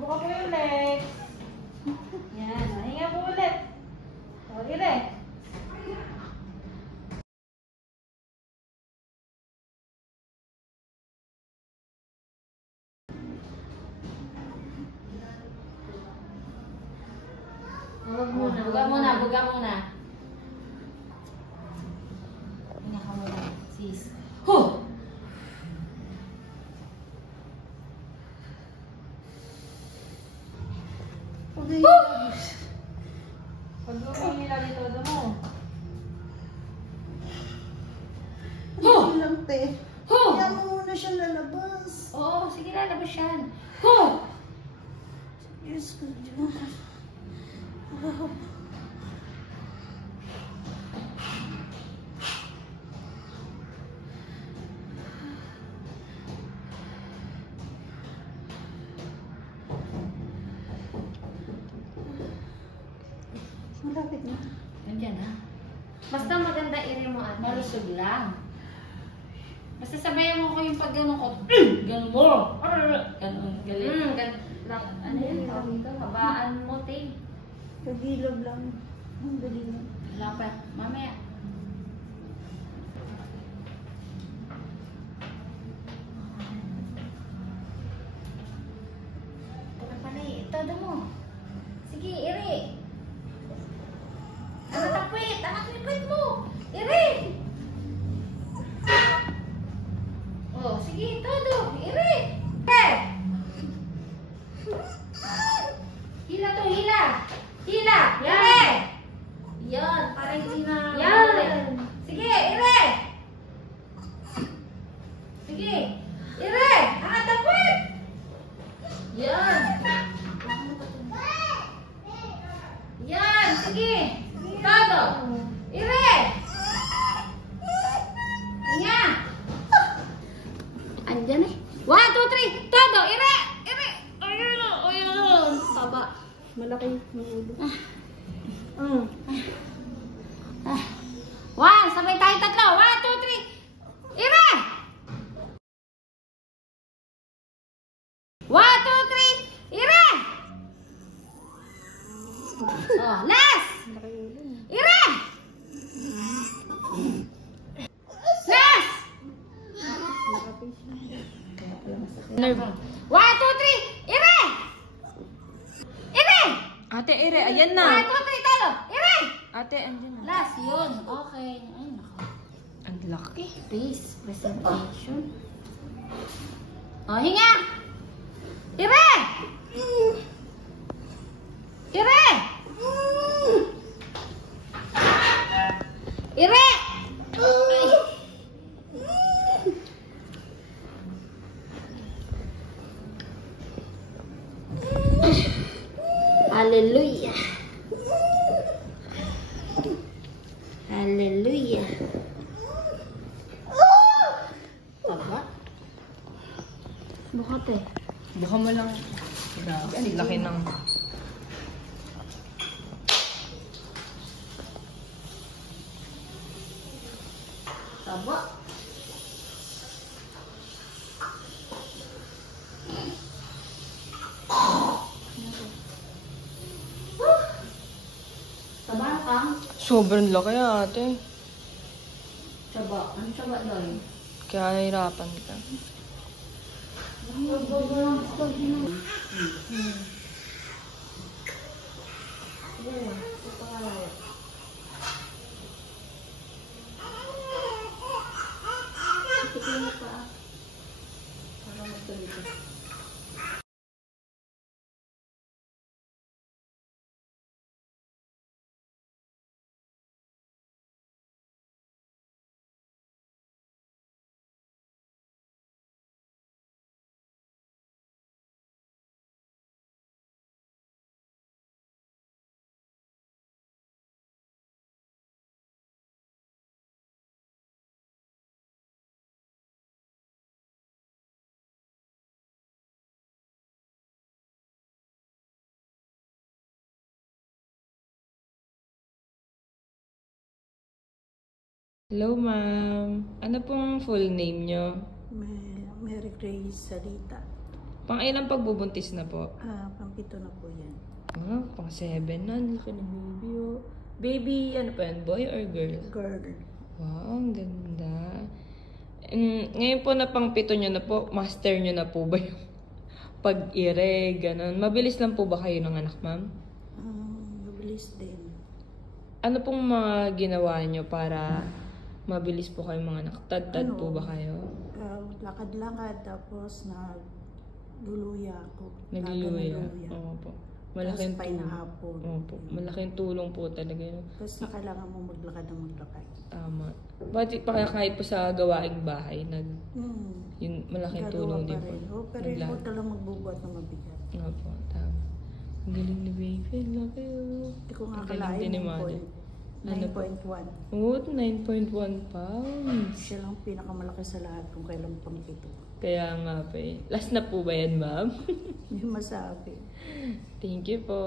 Buka po yung legs. Yan. Hinga po ulit. O, ire. Buga muna. Buga muna. Hinga ka muna. Sis. Huh! Pag lumihila dito, mo. Hindi lang, te. Kaya mo muna siya lalabas. Oo, sige lalabas yan. Huh! Diyos ko, Diyos. Malapit na. Nandiyan ha. Basta maganda iri mo at malusog lang. Basta sabayan mo ko yung pag gano'n ko. Gano'n mo. Gano'n. Galit. Ano yun? Tawag dito? Habaan mo, te. Kagilab lang. Ang galing mo. Wala pa. Mamaya. Ito na pala eh. Todo mo. Sige, iri. Ano takwit? Anak likwit mo. Iri. Oh, sige, todo. Iri. Hila to, hila. Hila. Iri. Yan, para hindi na. Yan. Sige, iri. Sige. Iri. Anak takwit. Yan. Yan, sige. Todo. Ire. Inga. Andyan eh. 1, 2, 3. Todo. Ire. Ire. Ayun. Ayun. Taba. Malaki yung ulo. 1. Sabay tayo tatlo. 1, 2, 3. Ire. 1, 2, 3. Ire. Oh, last. Ire! Last! Nerve. 1, 2, 3! Ire! Ire! Ate, ere, ayan 1, na. 2, 3, talo! Ire! Ate, andyan na. Last, yun. Okay. Ay, nako. Ang laki. Face presentation. Oh, hinga! Ire! Ire! Ire! Hallelujah. Hallelujah. Taba. Bukat eh. Buka mo lang. Grabe, ang laki ng... Taba. Taba ka? Sobrang laki ate. Taba. Ano taba doon? Kaya nahirapan ka. Hello, ma'am. Ano pong full name nyo? Mary Grace Salita. Pang ilang pagbubuntis na po? Pang-pito na po yan. Pang 7 na. Hindi ka na baby, oh. Baby, ano pa yan? Boy or girl? Girl. Wow, ang ganda. Ngayon po na pang-pito nyo na po, master nyo na po ba yung pag-ire, ganun? Mabilis lang po ba kayo ng anak, ma'am? Mabilis din. Ano pong mga ginawa nyo para mabilis po kayong mga anak? Tad-tad po ba kayo? Lakad-lakad, tapos nagluluya ako. Nagluluya. Oo po. Malaking tapos painahapon. Opo. Malaking tulong po talaga yun. Tapos kailangan mo maglakad na maglakad. Tama. Pati pa kahit po sa gawaing bahay, yun, malaking tulong din po. Pero huwag ka lang magbubuhat ng mabigat. Opo, tama. Ang galing ni baby. Laki oh. Hindi ko nga Ang galing din ni mother. 9.1. Oo, 9.1 pounds. Siya lang pinakamalaki sa lahat kung kailan pang-pito. Kaya nga pa eh. Last na po ba yan, ma'am? Hindi masabi. Thank you po.